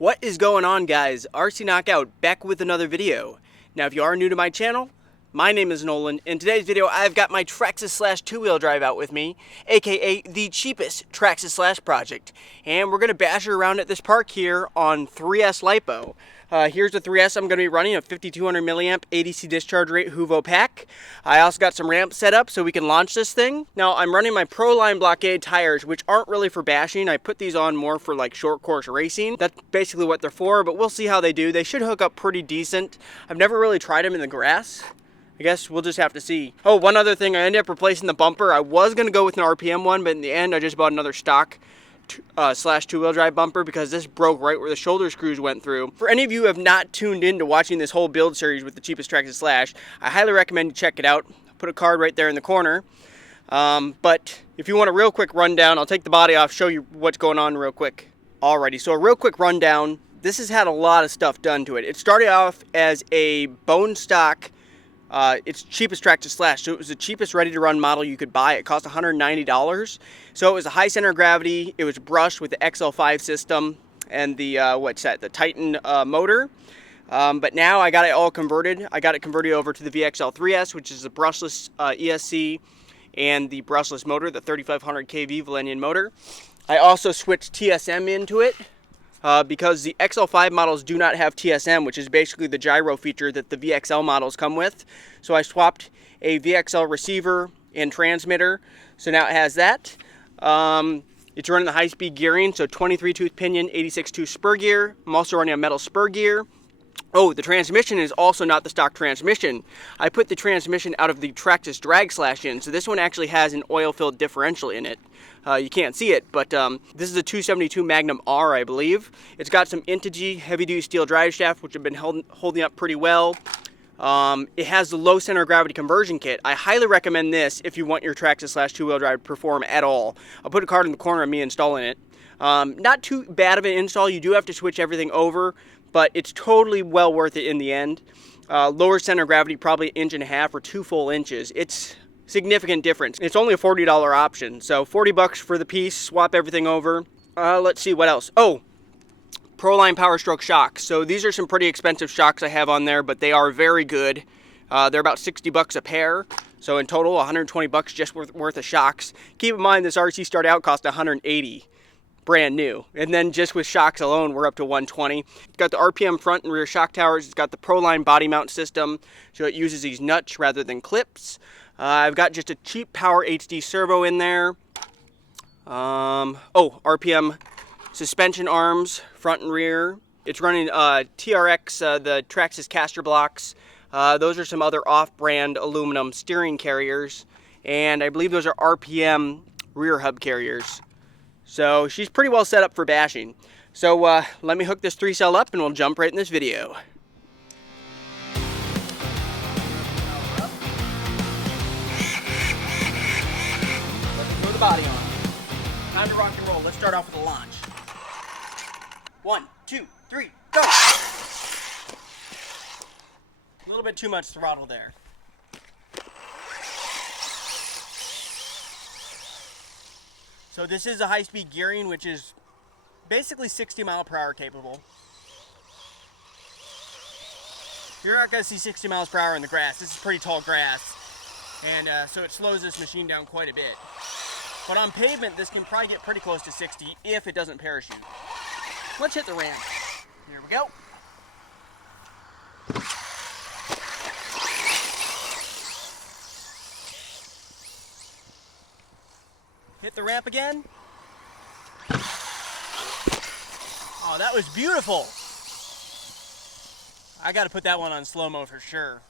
What is going on, guys? RC Knockout back with another video. Now if you are new to my channel, my name is Nolan. In today's video I've got my Traxxas slash two-wheel drive out with me, aka the cheapest Traxxas slash project. And we're going to bash around at this park here on 3S LiPo. Here's the 3S I'm going to be running, a 5200 milliamp ADC discharge rate Huvo pack. I also got some ramps set up so we can launch this thing. Now I'm running my Proline Blockade tires, which aren't really for bashing. I put these on more for like short course racing. That's basically what they're for, but we'll see how they do. They should hook up pretty decent. I've never really tried them in the grass. I guess we'll just have to see. Oh, one other thing, I ended up replacing the bumper. I was going to go with an RPM one, but in the end I just bought another stock slash two-wheel drive bumper because this broke right where the shoulder screws went through. For any of you who have not tuned in to watching this whole build series with the cheapest Traxxas slash, I highly recommend you check it out. I'll put a card right there in the corner. But if you want a real quick rundown, I'll take the body off, show you what's going on real quick. Alrighty, so a real quick rundown. This has had a lot of stuff done to it. It started off as a bone stock. It's cheapest Traxxas slash, so it was the cheapest ready-to-run model you could buy. It cost $190. So it was a high center of gravity. It was brushed with the XL5 system and the the Titan motor. But now I got it all converted. I got it converted over to the VXL 3S, which is a brushless ESC and the brushless motor, the 3500 kV Valenian motor. I also switched TSM into it. Because the XL5 models do not have TSM, which is basically the gyro feature that the VXL models come with. So I swapped a VXL receiver and transmitter, so now it has that. It's running the high-speed gearing, so 23 tooth pinion, 86 tooth spur gear. I'm also running a metal spur gear. Oh, the transmission is also not the stock transmission. I put the transmission out of the Traxxas drag slash in, so this one actually has an oil-filled differential in it. You can't see it, but this is a 272 Magnum R, I believe. It's got some Integy heavy-duty steel drive shaft, which have been holding up pretty well. It has the low center of gravity conversion kit. I highly recommend this if you want your Traxxas slash two-wheel drive to perform at all. I'll put a card in the corner of me installing it. Not too bad of an install. You do have to switch everything over, but it's totally well worth it in the end. Lower center of gravity, probably 1.5 inches or 2 full inches. It's significant difference. It's only a $40 option, so 40 bucks for the piece. Swap everything over. Let's see what else. Oh, Proline Power Stroke shocks. So these are some pretty expensive shocks I have on there, but they are very good. They're about 60 bucks a pair. So in total, 120 bucks just worth of shocks. Keep in mind this RC started out cost 180. Brand new, and then just with shocks alone we're up to 120. It's got the RPM front and rear shock towers. It's got the Proline body mount system, so it uses these nuts rather than clips. I've got just a cheap power HD servo in there. RPM suspension arms, front and rear. It's running TRX, the Traxxas caster blocks. Those are some other off-brand aluminum steering carriers, and I believe those are RPM rear hub carriers. So she's pretty well set up for bashing. So let me hook this 3-cell up and we'll jump right in this video. Let's throw the body on. Time to rock and roll. Let's start off with a launch. 1, 2, 3, go! A little bit too much throttle there. So this is a high-speed gearing, which is basically 60 mph capable. You're not going to see 60 mph in the grass. This is pretty tall grass, and so it slows this machine down quite a bit. But on pavement, this can probably get pretty close to 60 if it doesn't parachute. Let's hit the ramp. Here we go. Hit the ramp again. Oh, that was beautiful. I got to put that one on slow-mo for sure.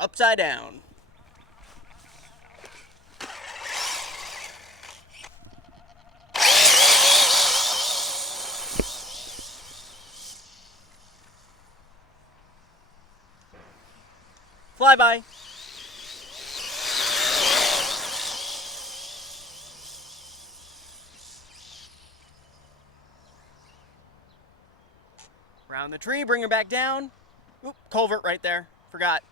Upside down. Flyby. Round the tree, bring her back down. Oop, culvert right there. Forgot.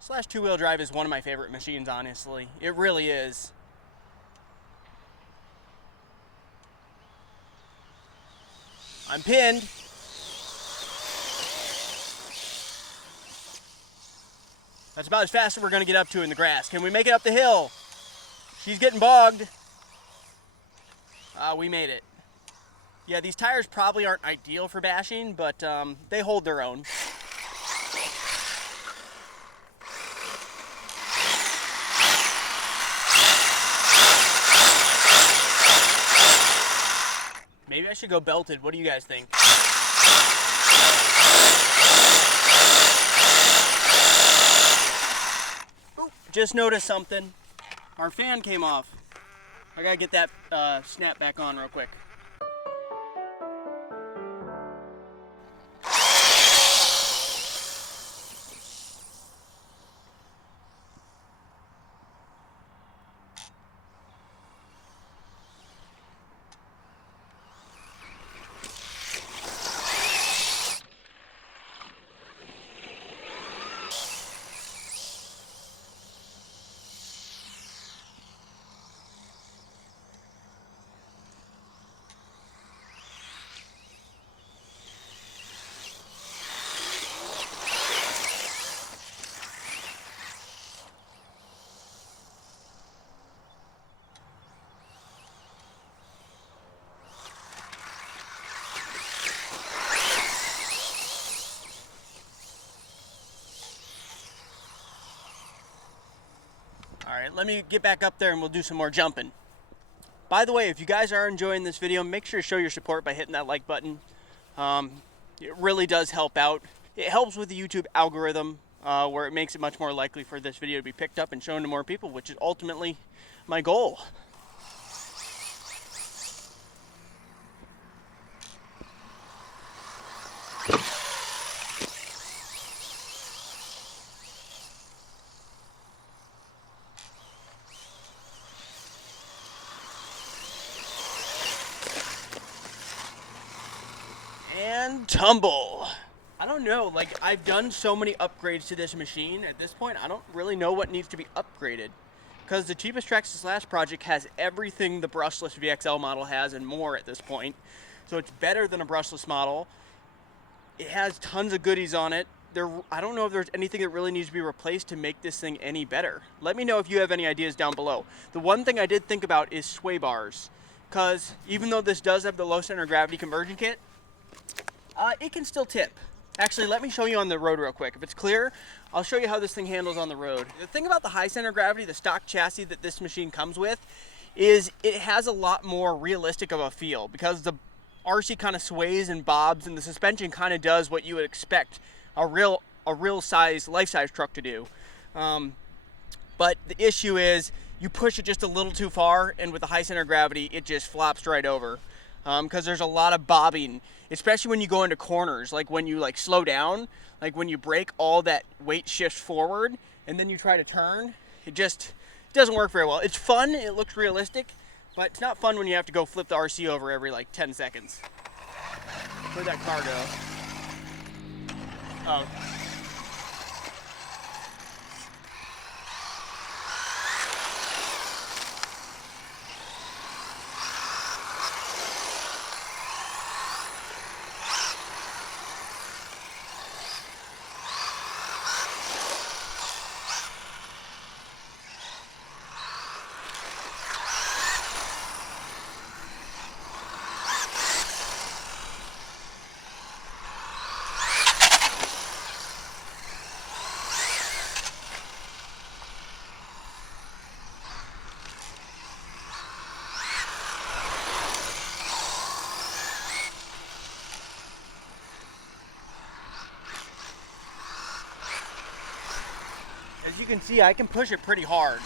Slash two-wheel drive is one of my favorite machines, honestly. It really is. I'm pinned. That's about as fast as we're going to get up to in the grass. Can we make it up the hill? She's getting bogged. We made it. Yeah, these tires probably aren't ideal for bashing, but they hold their own. Maybe I should go belted. What do you guys think? Ooh, just noticed something. Our fan came off. I gotta get that snap back on real quick. Alright, let me get back up there and we'll do some more jumping. By the way, if you guys are enjoying this video, make sure to show your support by hitting that like button. It really does help out. It helps with the YouTube algorithm, where it makes it much more likely for this video to be picked up and shown to more people, which is ultimately my goal. And tumble. I don't know, like I've done so many upgrades to this machine. At this point, I don't really know what needs to be upgraded, because the cheapest Traxxas project has everything the brushless VXL model has and more at this point. So it's better than a brushless model. It has tons of goodies on it. I don't know if there's anything that really needs to be replaced to make this thing any better. Let me know if you have any ideas down below. The one thing I did think about is sway bars, because even though this does have the low center of gravity conversion kit, it can still tip. Actually, let me show you on the road real quick. If it's clear, I'll show you how this thing handles on the road. The thing about the high center of gravity, the stock chassis that this machine comes with, is it has a lot more realistic of a feel, because the RC kind of sways and bobs and the suspension kind of does what you would expect a real size, life-size truck to do. But the issue is you push it just a little too far, and with the high center of gravity, it just flops right over. Because there's a lot of bobbing, especially when you go into corners. Like when you slow down, like when you brake, all that weight shifts forward, and then you try to turn. It doesn't work very well. It's fun, it looks realistic, but it's not fun when you have to go flip the RC over every 10 seconds. Where'd that car go? Oh. As you can see, I can push it pretty hard.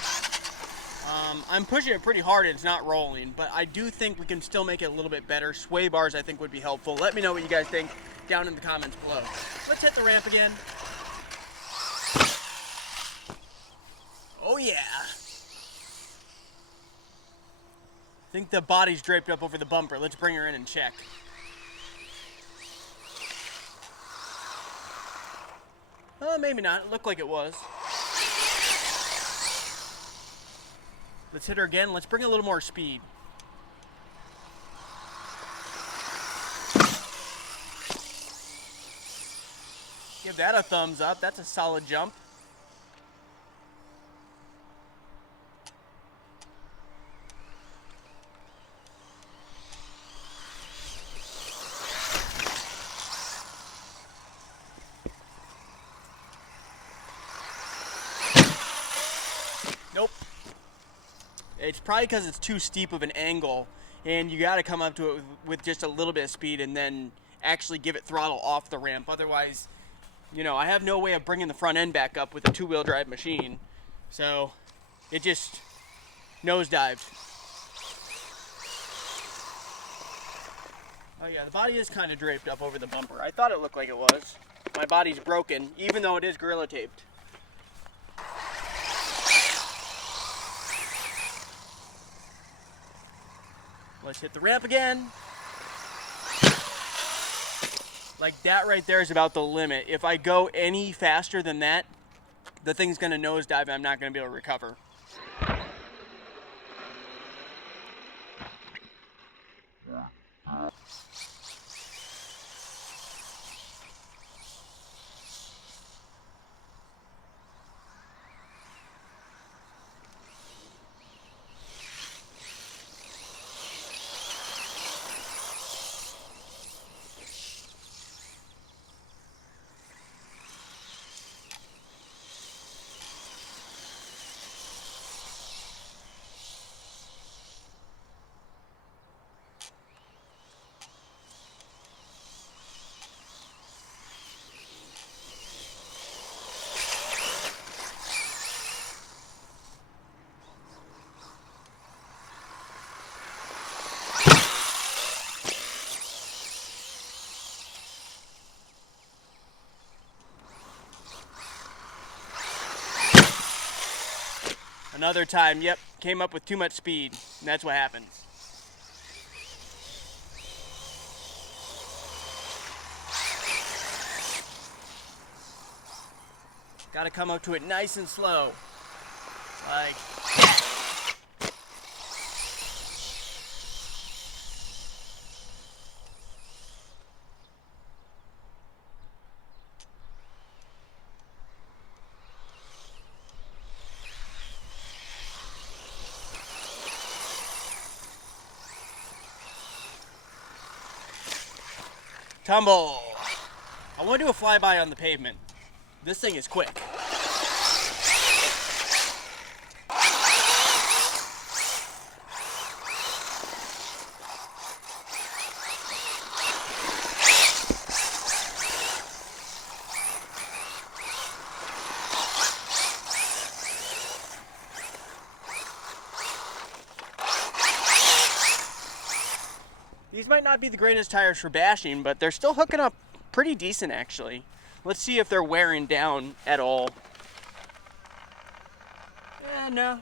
I'm pushing it pretty hard and it's not rolling, but I do think we can still make it a little bit better. Sway bars I think would be helpful. Let me know what you guys think down in the comments below. Let's hit the ramp again. Oh yeah. I think the body's draped up over the bumper. Let's bring her in and check. Maybe not. It looked like it was. Let's hit her again. Let's bring a little more speed. Give that a thumbs up. That's a solid jump. Nope. It's probably because it's too steep of an angle, and you got to come up to it with just a little bit of speed and then actually give it throttle off the ramp. Otherwise, you know, I have no way of bringing the front end back up with a two-wheel drive machine, so it just nosedived. Oh yeah, the body is kind of draped up over the bumper. I thought it looked like it was. My body's broken, even though it is Gorilla taped. Let's hit the ramp again. Like that right there is about the limit. If I go any faster than that, the thing's gonna nosedive and I'm not gonna be able to recover. Another time, yep, came up with too much speed, and that's what happens. Gotta come up to it nice and slow. Like that. Tumble. I want to do a flyby on the pavement. This thing is quick. These might not be the greatest tires for bashing, but they're still hooking up pretty decent actually. Let's see if they're wearing down at all. No.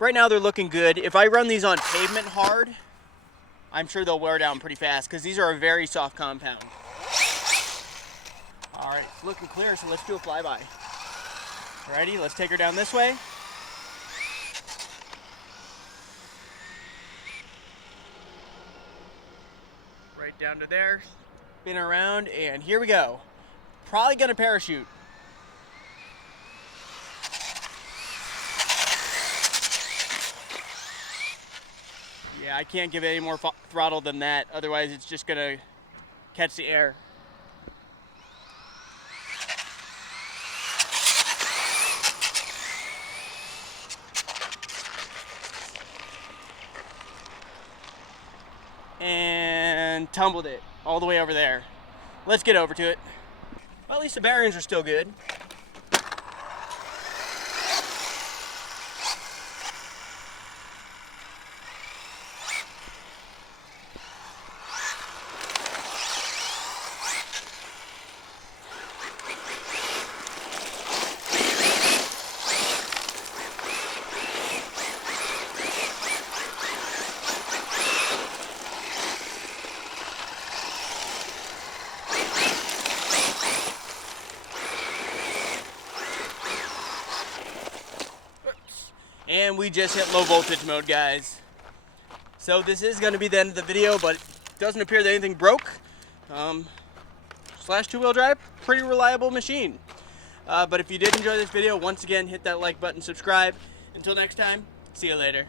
Right now they're looking good. If I run these on pavement hard, I'm sure they'll wear down pretty fast because these are a very soft compound. All right, it's looking clear, so let's do a flyby. Alrighty, let's take her down this way. Right down to there, spin around, and here we go. Probably gonna parachute. Yeah, I can't give it any more throttle than that, otherwise it's just gonna catch the air. And tumbled it all the way over there. Let's get over to it. Well, at least the bearings are still good. and we just hit low voltage mode, guys. So this is going to be the end of the video, but it doesn't appear that anything broke. Slash two-wheel drive, pretty reliable machine. But if you did enjoy this video, once again, hit that like button, subscribe. Until next time, see you later.